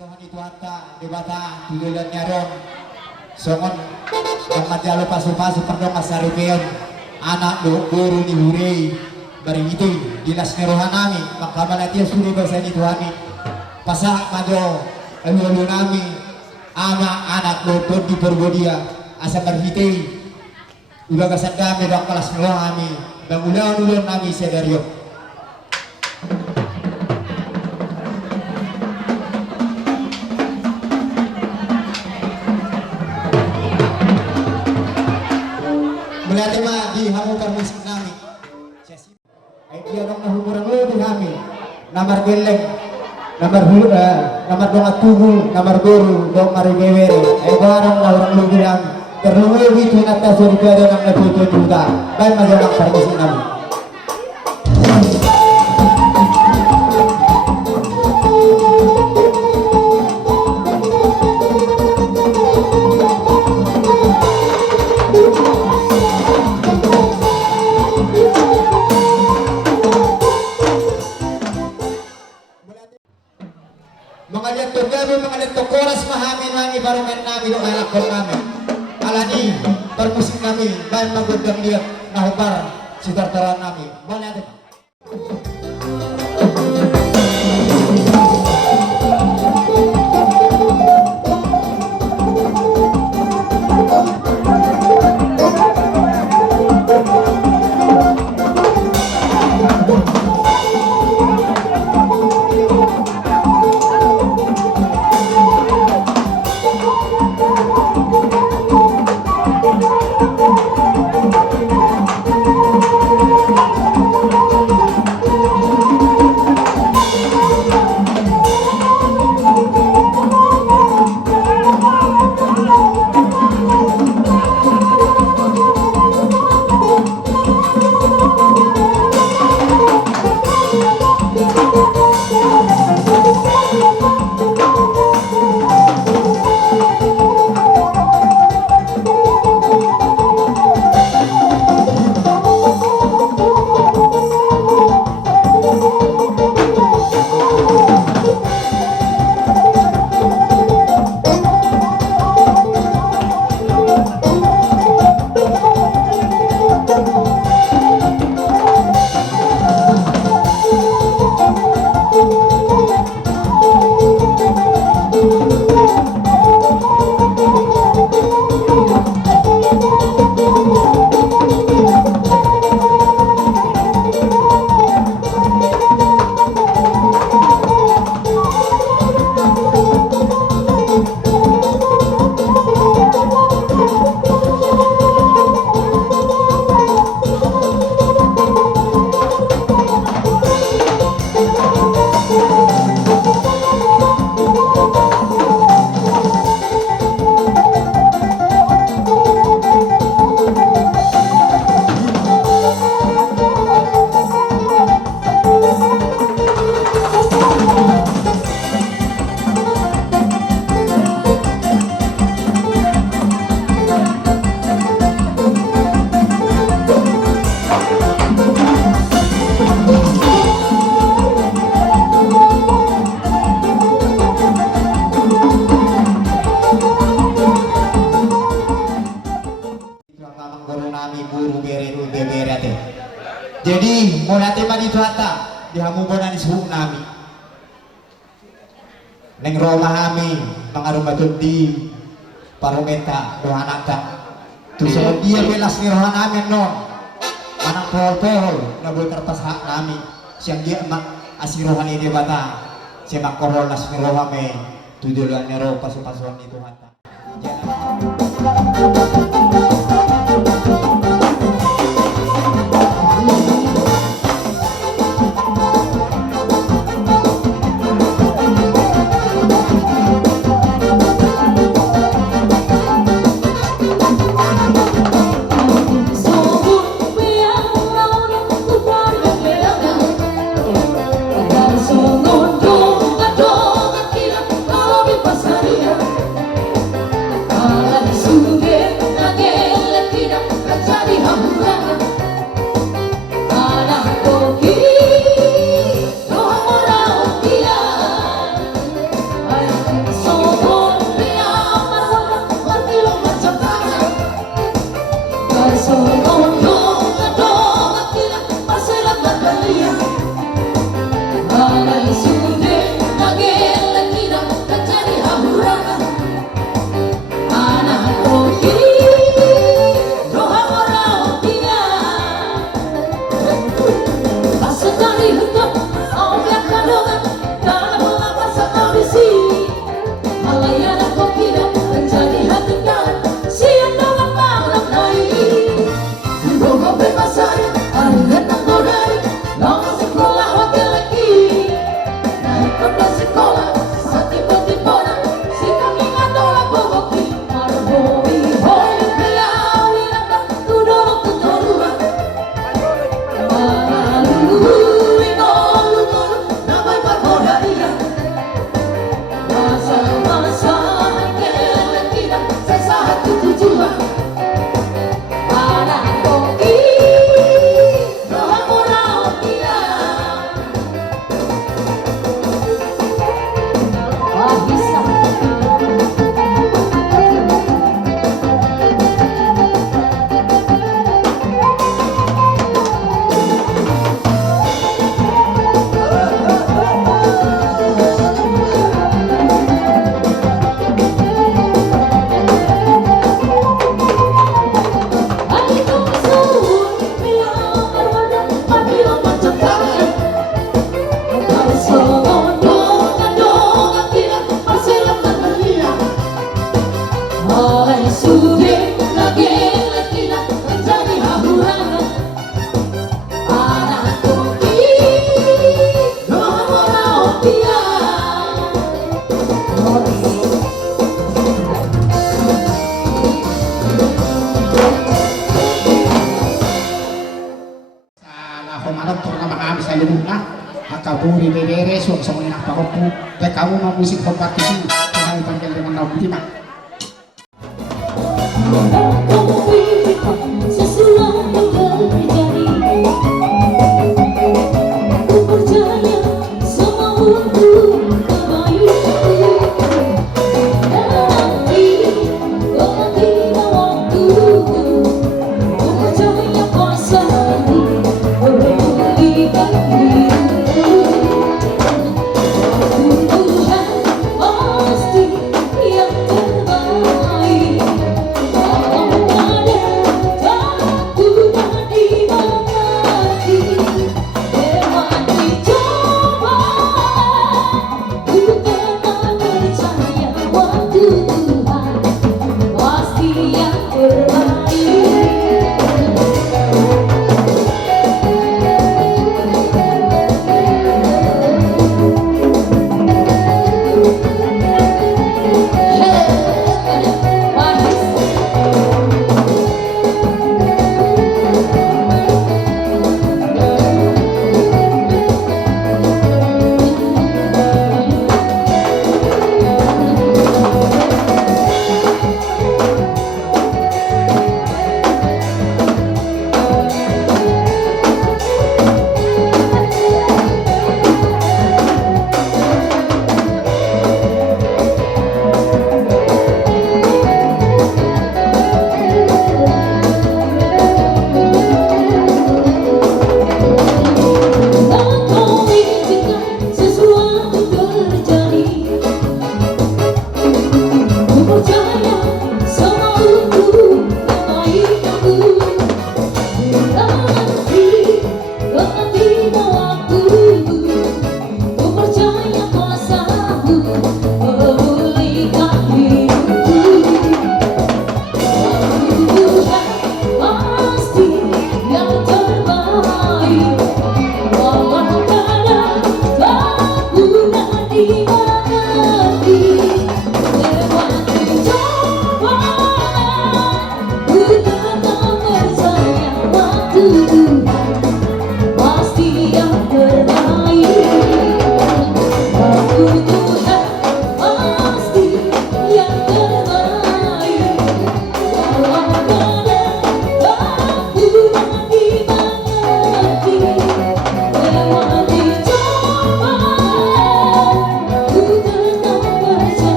rohani tuanta di bata tujuan nyaron songon yang madalo pasu-pasu perdong asaripion anak guru ni hurei bari itu dinas rohanami maka malatia suri bahasa ni tuhani pasak mado elu nami anak lutut di pergodia asa berhiti udah kasat kami dak kelas rohani bangunan ulun nami sedario. Berarti mah di hamu permusik nami. Ay dia dong nahumuran di kami. Namar geleng, namar dongat tugu, namar guru, dong maribewere. Ay barang na orang lu bilang terluwi itu nata surga dan nang nabuto juta. Baik majalah permusik nami. Mengalir to koras mahamin mangi barongan nami do anak kami alani permusik nami dan magudang dia nahubar sitartaran nami boleh ada jadi mau nanti mah dituata di hamu bonan suhu nami neng rumah kami pengaruh batu di parometa doa anakta terus dia belas ni rohan amin non anak pohon nabul terpas hak kami siang dia mak asih rohani dia bata siapa korol nas ni rohame tujuan nero pasu-pasuan itu hata Suge Puri beberes wong sama enak pakopu dan kamu mau musik kompetisi kami panggil dengan Naum Timak.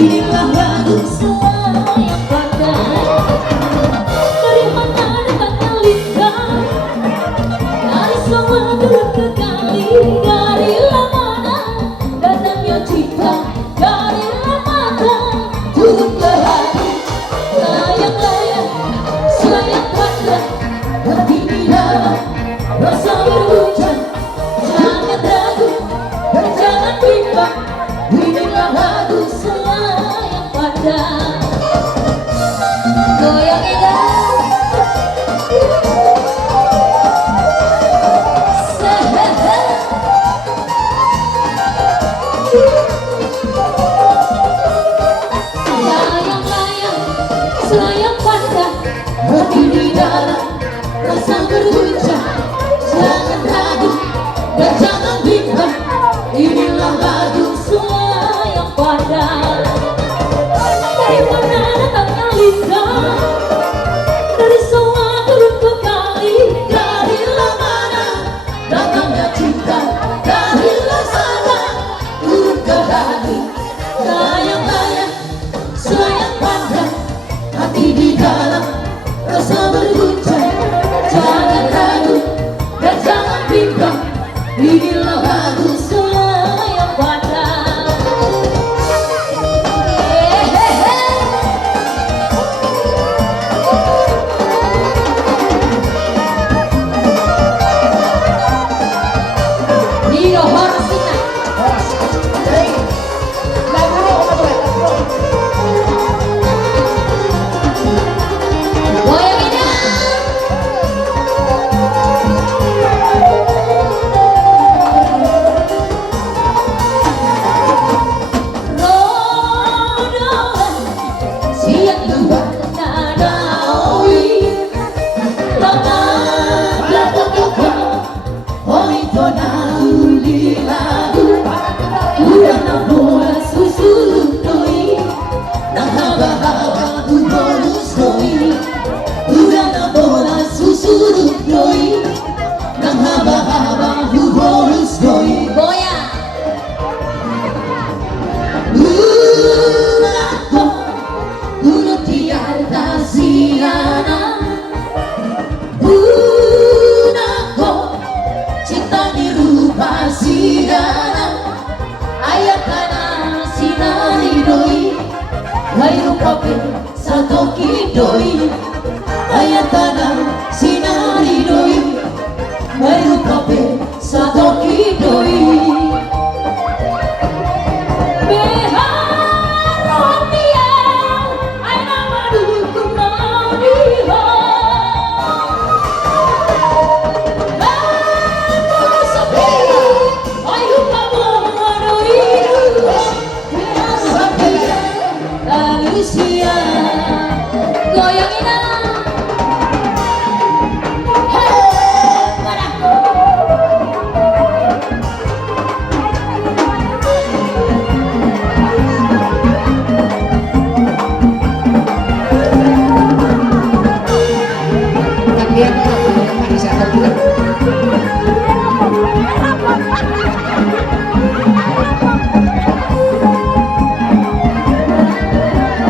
inilah lagu sayang pada. Dari mana datangnya lintang, dari semua turun ke kali. Dari mana datangnya cinta, dari mana turun ke hati. Layang-layang, sayang pada, hati di dalam rasa berhujan. Jangan ragu dan jangan bimbang, inilah lagu sayang pada. Goyang indah, layang-layang, sayang pada, hati di dalam rasa berguncang. Jangan ragu dan jangan bimbang, inilah lagu sayang pada. Dari mana datangnya lintang, dari semua turun ke kali. Dari mana datangnya cinta, dari sana turun ke hati. Layang-layang, sayang pada, hati di dalam rasa berguncang. Jangan ragu dan jangan bimbang, inilah lagu sayang pada. Nino Horsina, goyang indah. Rodolan siang dua nadawi, tangan belakang kau, oi tona uli lagu. Udah nabola susu doi, nang haba-haba tu bonus doi. Udah nabola susu doi, nang haba-haba tu bonus doi. Goyang. Unako, uno tiada siana. Unako, cinta dirupa siana. Ayakana sinari doi, hayru pape satoki doi. Ayakana sinari doi, hayru pape satoki doi. Goyang indah.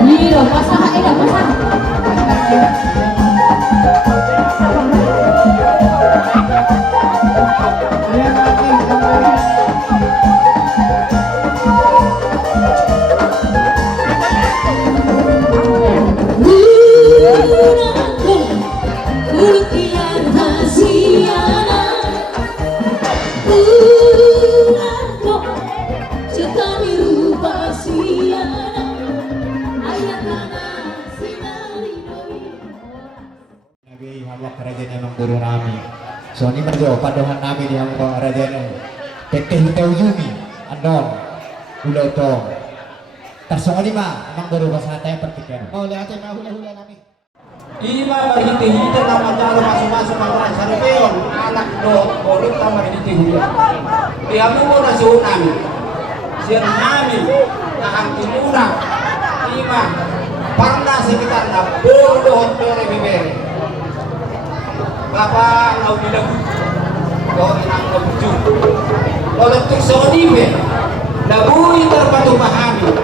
Nino, masaha, masaha. Nabi hamba kerajaan emang guru nami. So ini berjauh pandangan nami di hamba kerajaan. Teteh teu yumi andon ulo to. Tersongo lima emang guru bahasa teh pertikan. Oh lihat emang hula-hula nami. Ima berhiti-hiti nama calo masuk-masuk pangkalan Saripeon anak do korit sama berhiti-hiti. Tiamu mo na nami. Sian nami nakang tinurang. Ima parna sekitar na puro hontore bibere. Bapak ngau bilang kau inang kebujuk. Kalau tuk sonibe, labui terpatu pahami.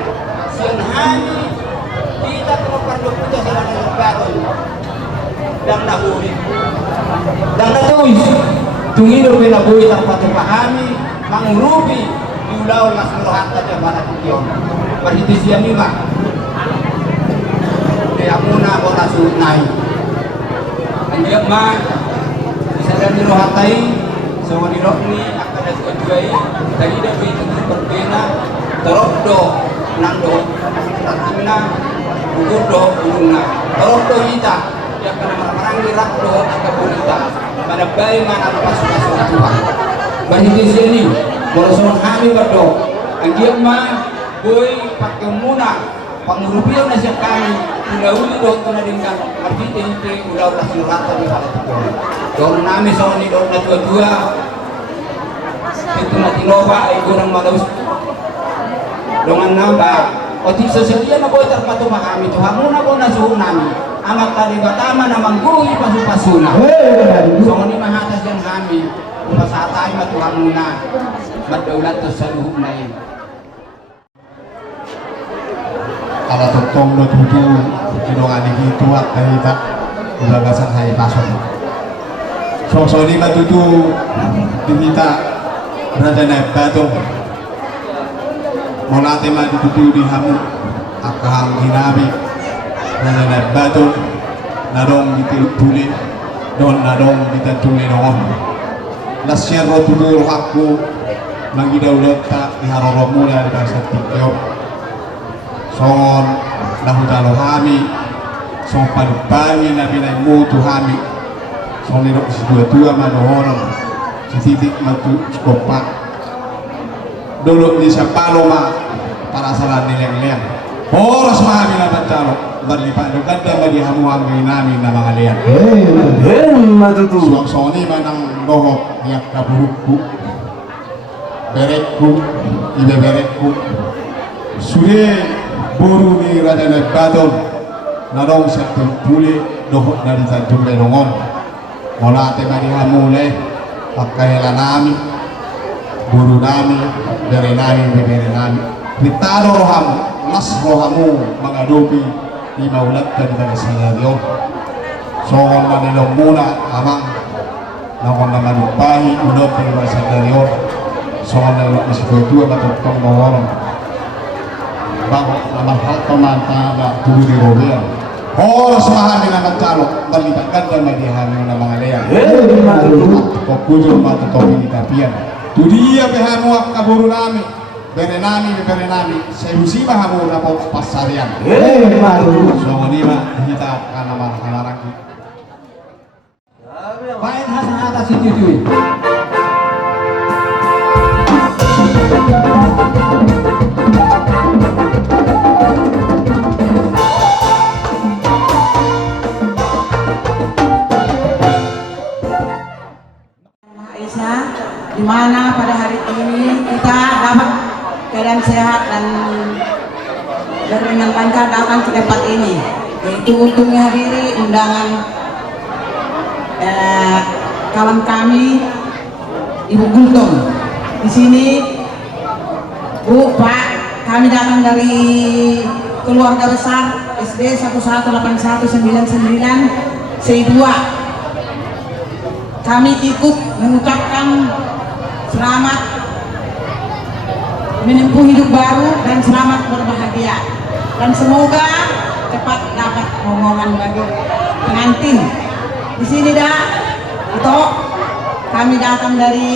Sian Tungido pinabuhi terpatupahami mangurubi diulau las nuruhan tadi mana kion. Perhitisian lima. Dia muna bona sunai. Dia mah bisa nuruhan tai sama di rokni akan ada sejuai tadi dia itu berbeda terobdo nando tatina ugudo uluna terobdo ita dia kena marang di rakdo akan berita pada bayi mana pas tua berhenti sini merosong kami berdo anjir mah boy pakai muna pengurupian nasi kami udah do kena dengan arti ente udah rata di pada dong nami soni dong na dua itu mati loba ibu nang malus dongan nambah otik sesedia na boy terpatu mahami Tuhan muna bo na suhun nami amat tali batama na manggui pasu-pasuna soni mahatas yang kami pasatai matuhan muna madaulat to sa luhub na yun Ala totong no tutu kinongani gitu at kahita ulagasan hay pasok. So ni matutu dihita berada naik batu. Molate ma ditutu di hamu akahang hinabi berada naik batu nadong dituli don nadong dituli dong. Nasir ro tutu aku mangidaulat ta diharoro mula di bahasa tikyo. Songon nahutalo hami song palupahi na pinaymuto hami song nirok si dua-dua manohonon si titik matu skopa dulu ni sa paloma para salan nileng-leng oras mahami na bancalo berlipat ganda madihamuang namin na mga liyan matutu song ni manang nohok niyak kabuhukku berekku ibe berekku sudah buru ni raja naik badon nadong sa puli dohot dari tanjung lenongon molate madi hamule pakkaila nami buru nami bere nami ritaro roham nas rohamu mengadopi di maulat dari sanario songon manilong muna amang nongon naman upahi udop dari sanario songon naman masih dua matutong mohorong bahwa nama hakto mantaba tubuh di rohia oras mahami na magcalo balibakan dan madihami na mga leyan kokujul matutopi itapian tudia pehamu ak kaburu nami bere nami saya musibah hamu na po pasarian so nima kita kana marhalarang baik hata si tujuh di mana pada hari ini kita dapat keadaan sehat dan dengan lancar datang ke tempat ini, yaitu untuk menghadiri undangan kawan kami Ibu Gultom. Di sini Bu, Pak, kami datang dari keluarga besar SD 118199 C2. Kami ikut mengucapkan selamat menempuh hidup baru dan selamat berbahagia, dan semoga cepat dapat ngomongan bagi pengantin. Di sini itu kami datang dari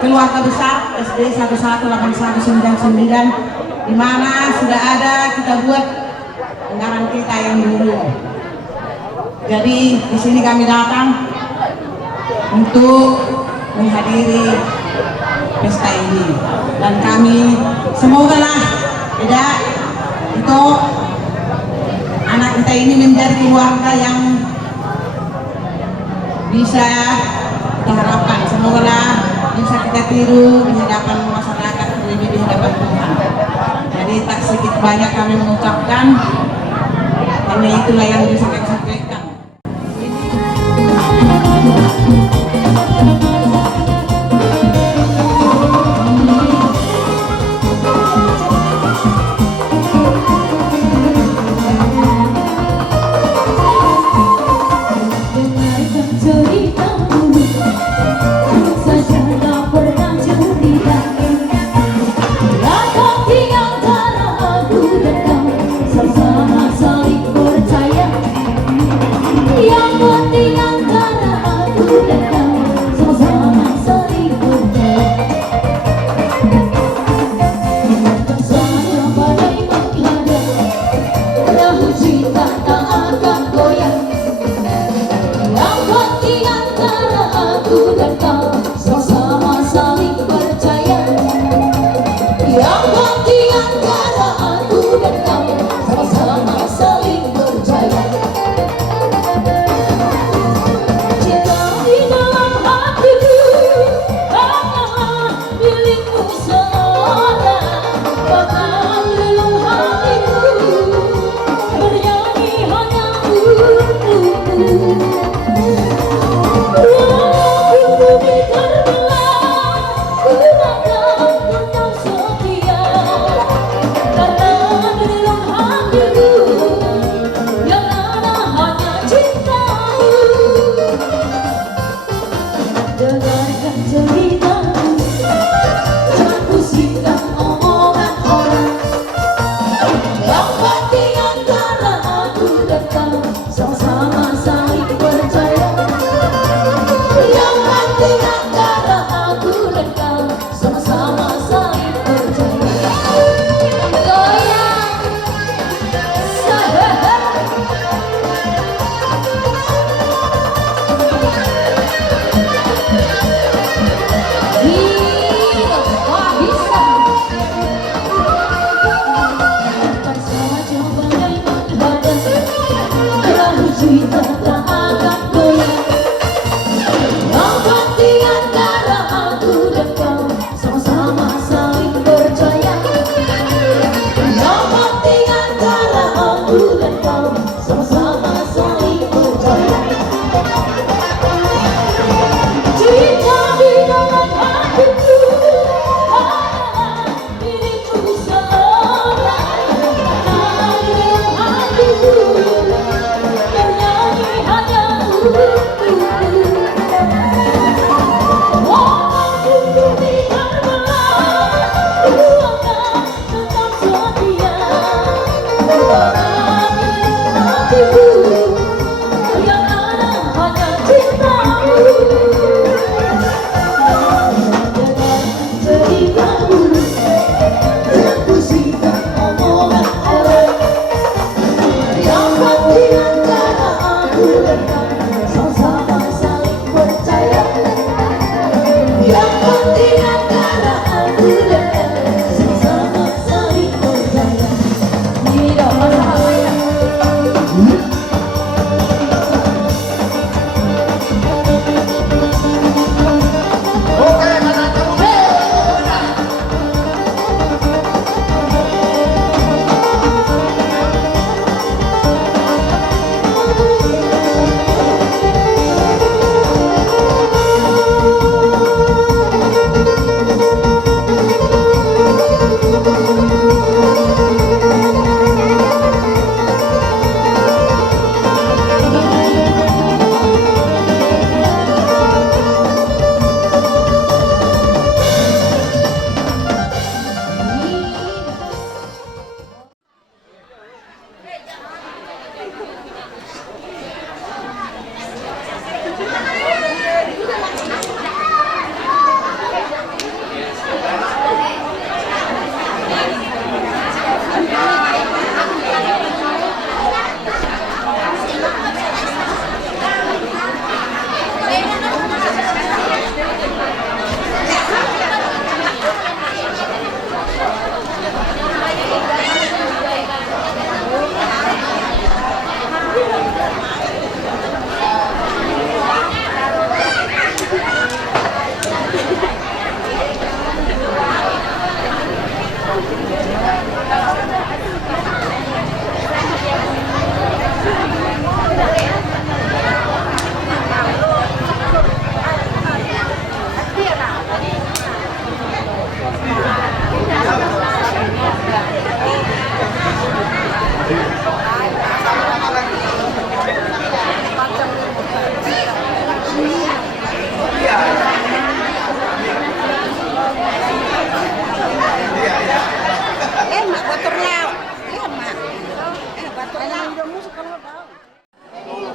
keluarga besar SD 118199 di mana sudah ada kita buat anggaran kita yang dulu. Jadi di sini kami datang untuk menghadiri pesta ini, dan kami semoga lah tidak itu anak kita ini menjadi keluarga yang bisa diharapkan. Semoga lah bisa kita tiru di hadapan masyarakat, lebih di hadapan Tuhan. Jadi tak sedikit banyak kami mengucapkan, karena itulah yang bisa kami sampaikan. Dengarkan ceritamu yang ada hanya cintamu. Ceritamu dan puisikan omongan orang. Biarkan di antara aku dan kamu sama-sama saling percaya. Biarkan di antara aku dan kamu sama-sama saling percaya. Tidak masalah. Oke, mana kamu?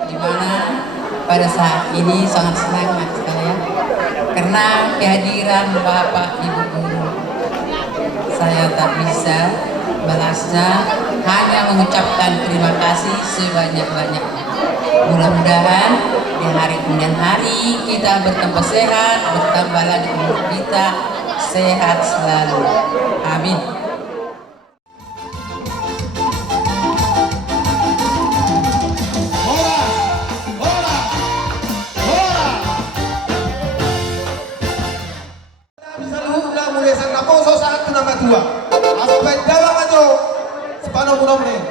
Dimana pada saat ini sangat semangat saya karena kehadiran Bapak Ibu Guru. Saya tak bisa balasnya, hanya mengucapkan terima kasih sebanyak-banyaknya. Mudah-mudahan di hari kemudian hari kita bertambah sehat, bertambah lagi umur kita, sehat selalu. Amin. Sampai dalam aja sepanjang mudah-mudahan.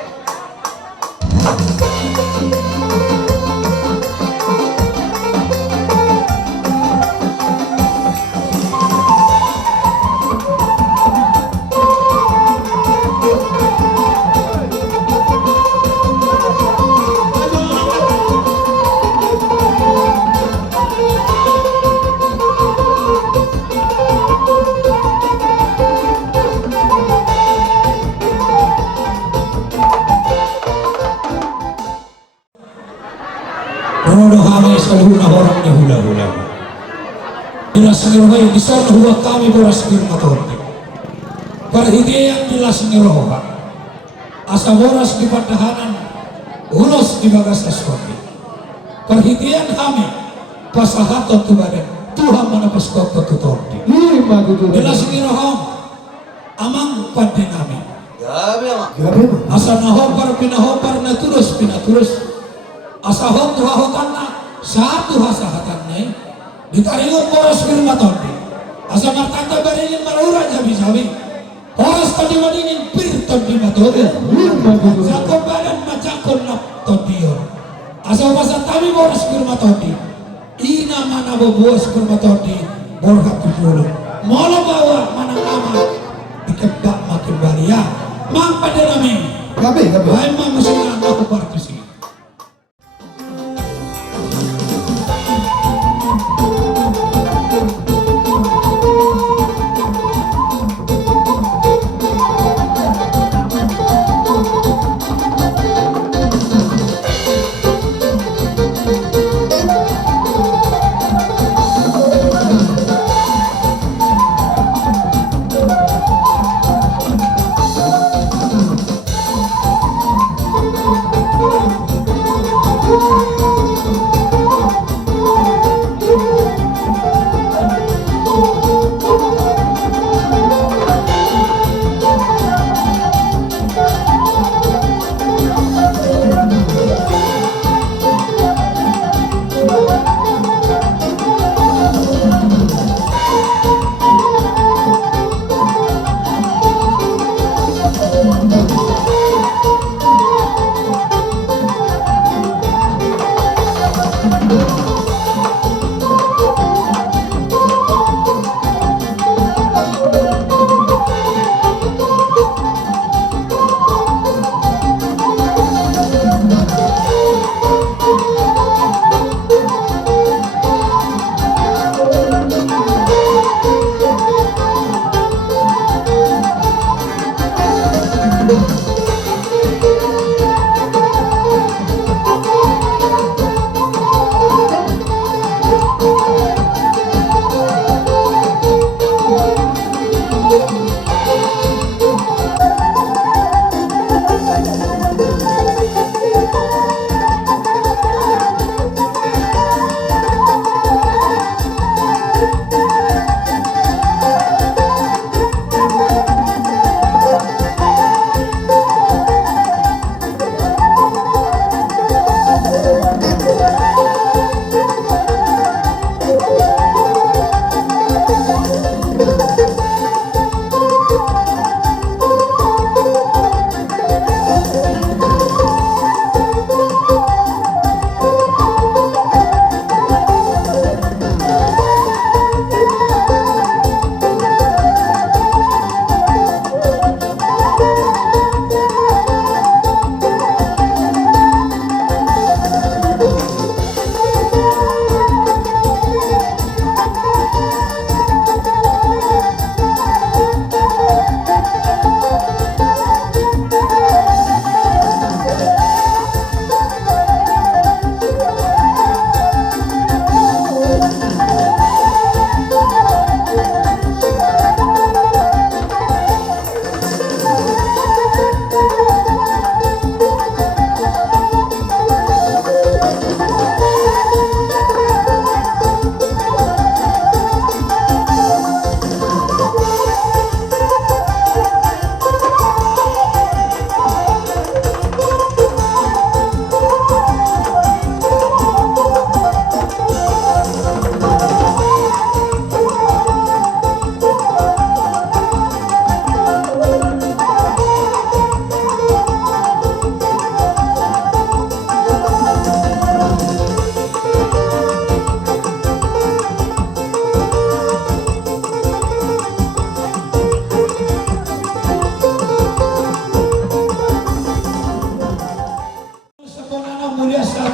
Rodo hamai salhuna orangnya hula-hula. Jelas ngerohai besar huwa kami boras firmatorti. Perhidian jelas ngeroha. Asa boras di padahanan, ulos di bagas askoti. Perhidian hami pasahaton tu badan. Tuhan mana paskot tutorti. Jelas ngeroha amang pada kami. Asa nahopar pinahopar na turus pinaturus. Asa hot hahotanna satu hasahatanna ditaringon boros firmatondi asa martanda barilin marura jabi-jabi horas tadi madingin pirton di matode zakon badan macakon naptodior asa basa tami boros firmatondi ina mana bobuos firmatondi borhat tujulu molo bawa mana ama dikebak makin balia mang pada nami gabe bae mang musingan aku partisi.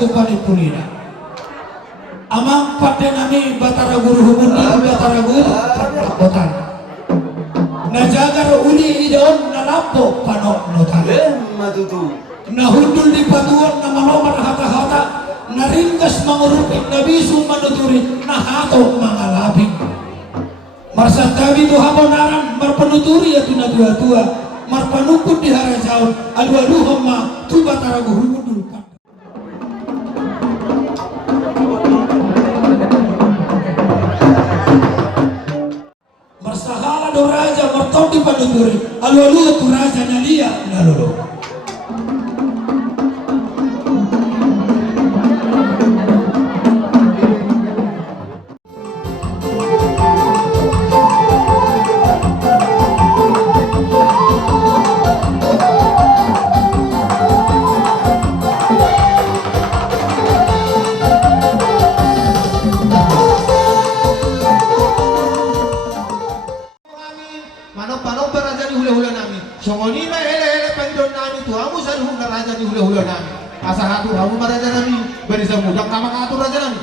satu paripurna. Amang patenami Batara Guru Humundi Batara Guru Panakotan. Najagar uli idon nalampo panok notan. Nahundul di patuan na manoman hata-hata. Naringkas mangurupin nabisu manuturi nahato mangalapin. Marsantawi tu habonaran marpanuturi atu na tua-tua. Marpanukut di harajaon adu-adu hama tu Batara Guru Humundi. Marsahala do raja martong di panuturi alu-alu tu raja nalia nalolo. Manok-manok raja di hula-hula nami. Songoni na ele-ele pendon nami tu hamu saluhung na raja di hula-hula nami. Asa hatu hamu raja nami. Beri samudang nama katu raja nami.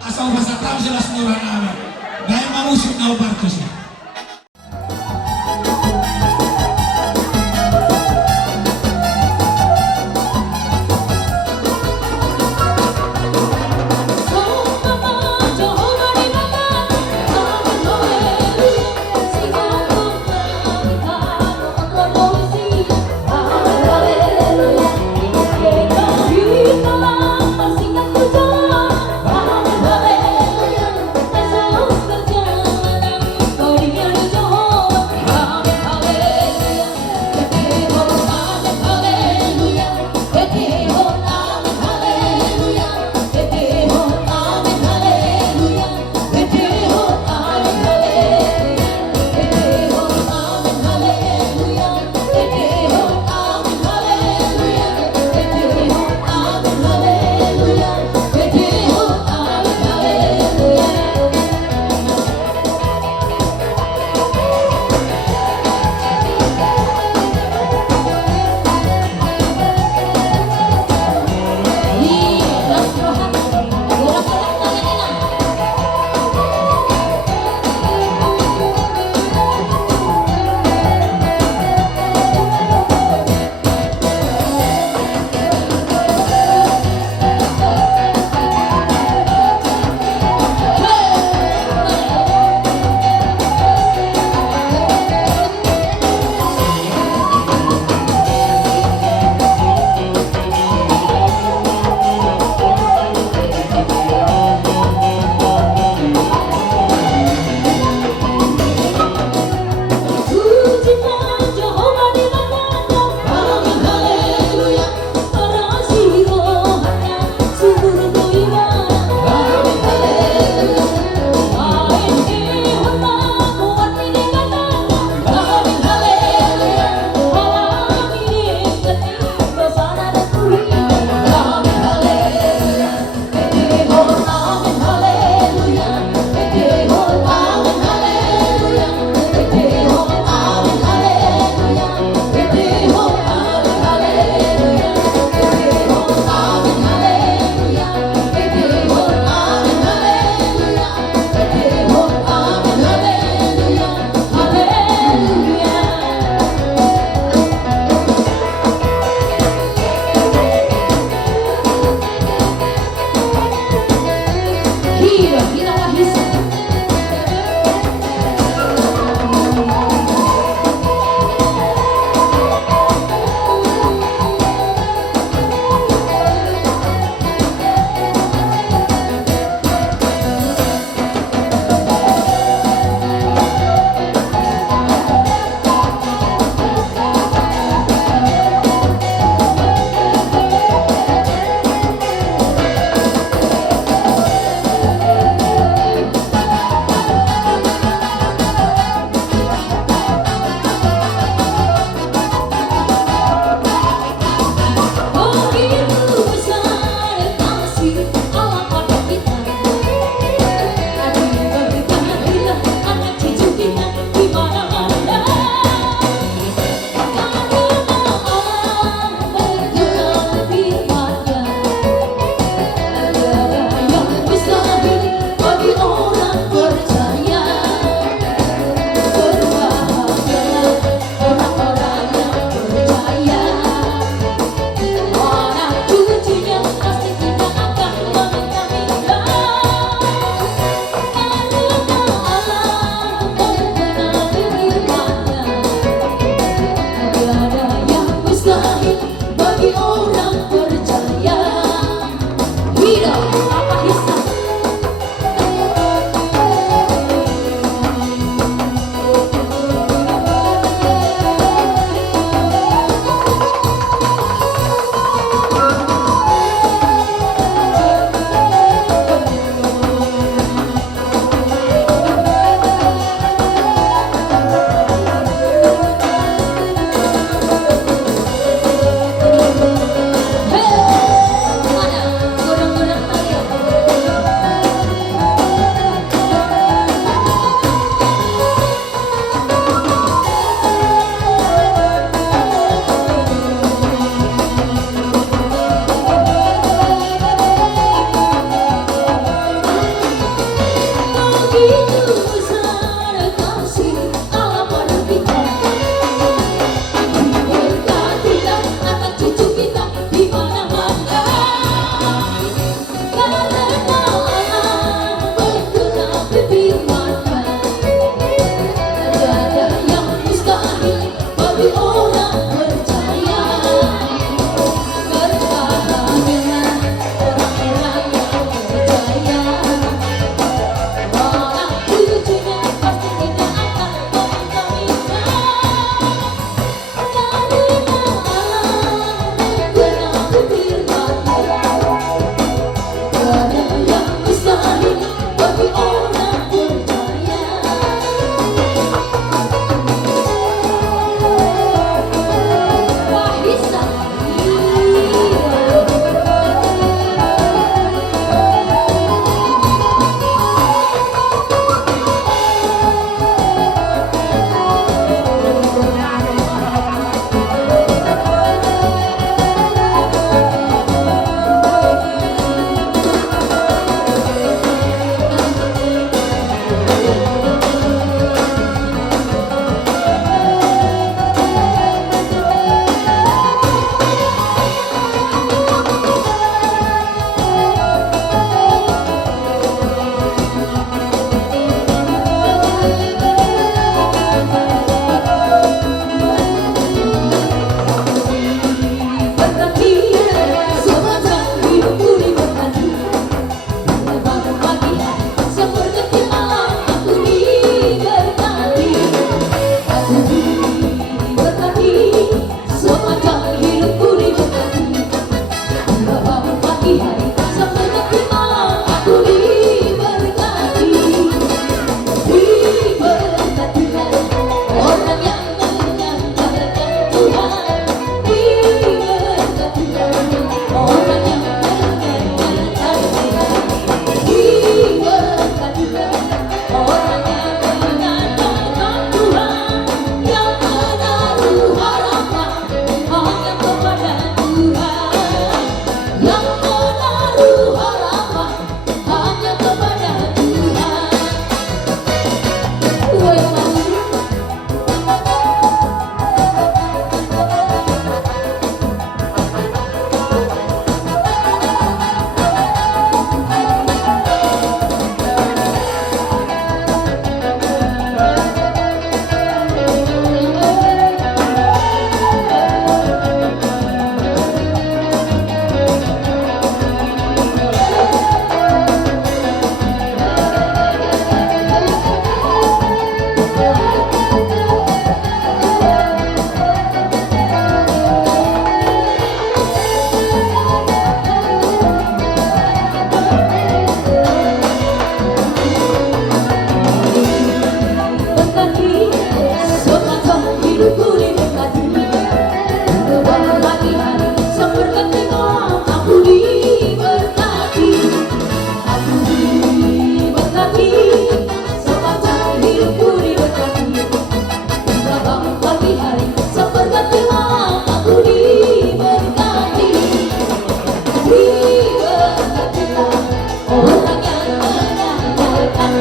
Asal bahasa tahu jelas nurana amin. Gaya mamusik na ubartos ni. Sopa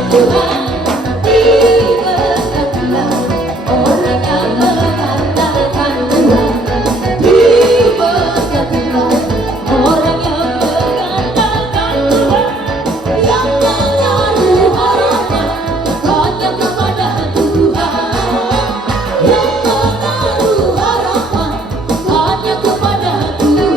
Tuhan diberkatilah orang yang mengandalkan Tuhan, diberkatilah orang yang mengandalkan Tuhan, yang menaruh harapan hanya kepada Tuhan, yang menaruh harapan hanya kepada Tuhan.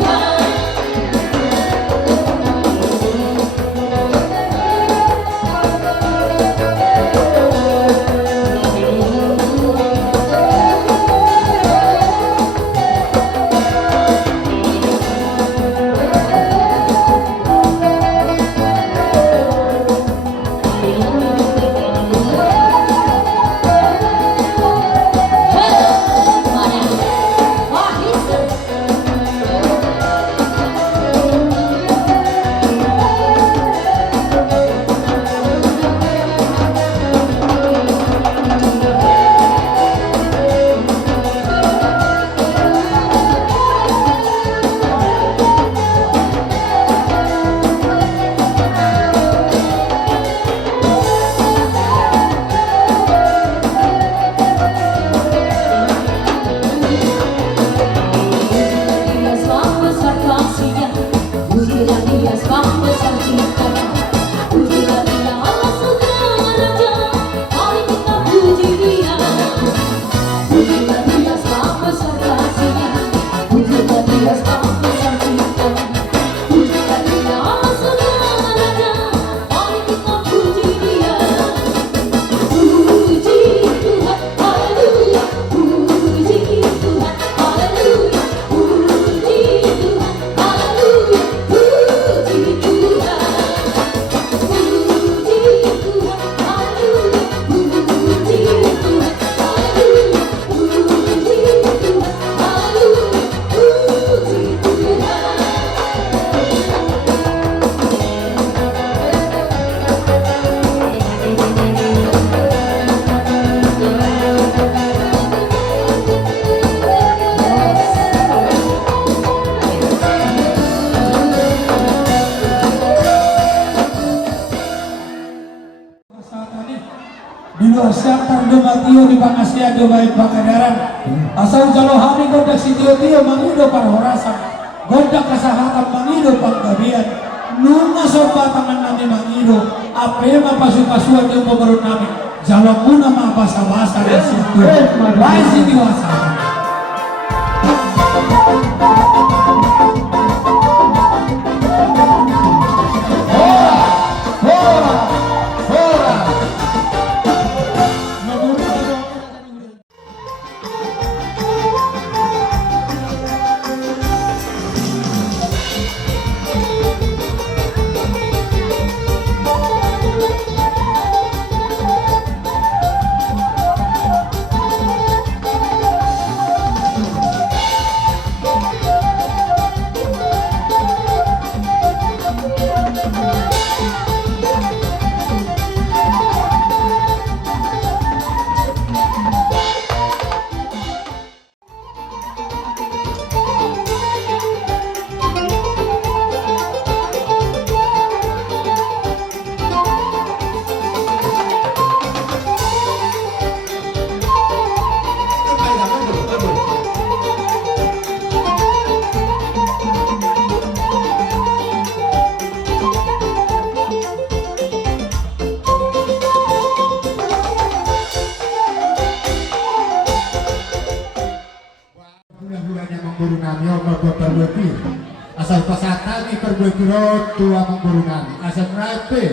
Dia sebab besar kasih-Nya, pujilah Dia sebab besar cinta-Nya, pujilah Dia Allah segala raja, mari kita puji Dia. Pujilah Dia sebab besar kasih-Nya, pujilah Dia sebab besar cinta-Nya, pujilah Dia Allah segala raja, mari kita puji Dia. Puji Tuhan, haleluya, puji Tuhan, haleluya, puji Tuhan, haleluya, puji Tuhan, puji Tuhan, haleluya, puji Tuhan, haleluya, puji Tuhan, haleluya, puji Bila siapkan dematio di pangasia do baik bangadaran asal jalo hari godak si tio mangido parhorasan godak kesehatan mangido panggabian nunga sopa tangan nami mangido ape mapasu-pasuan yung pemberut nami jalo muna mapasa-basa dan situ baik si diwasa guru nami ono perbuati asal pasatani perbuati tua guru nami asal merape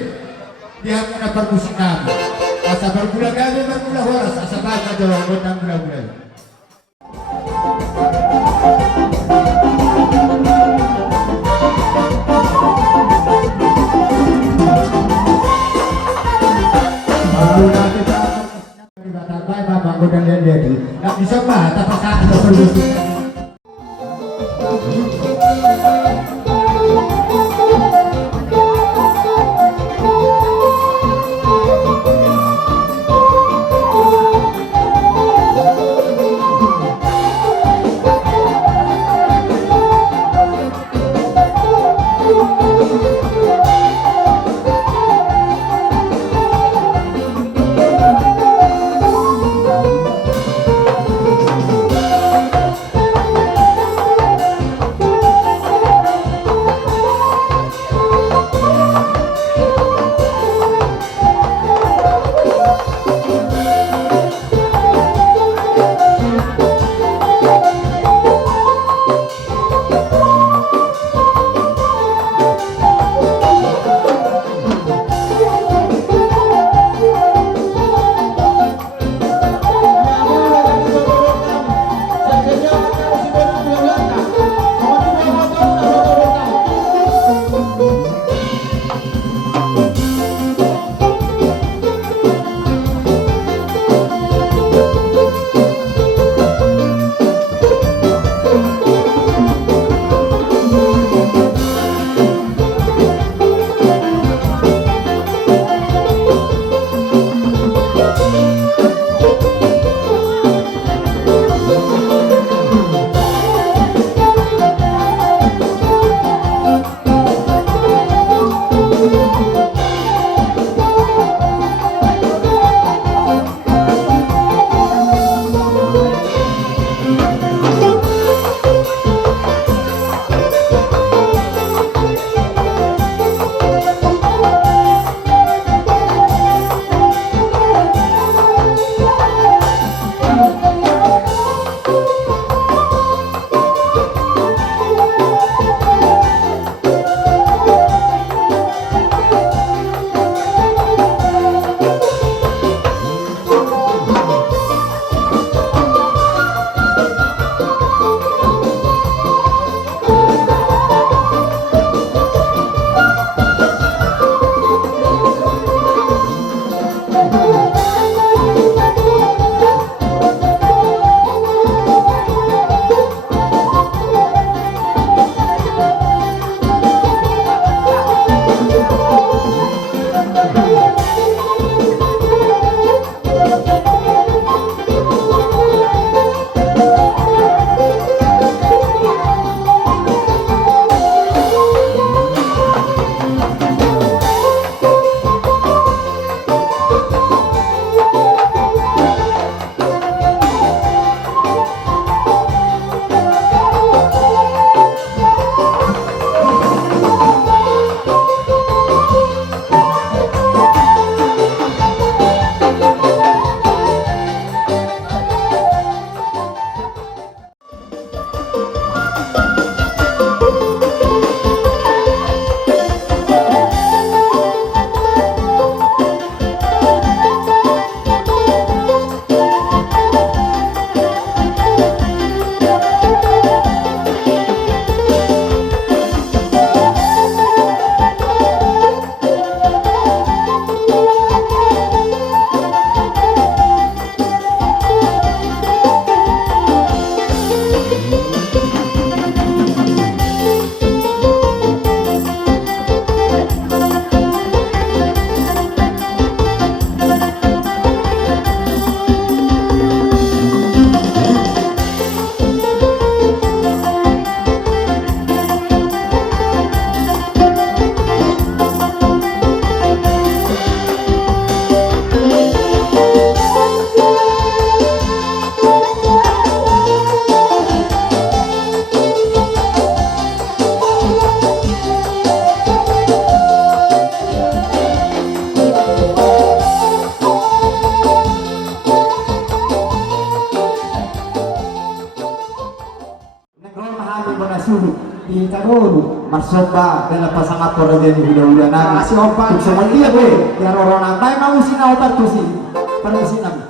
dia muna permusik nami asal berbulan kami berbulan horas asal bangga doang godang bulan-bulan. Dan lihat nak bisa mah tak pasang perbuati. di Taruru Marsoba dan pasangan peraja di udah-udah nah si obat semua dia gue ya rorona baik mau sih obat tuh sih pada sini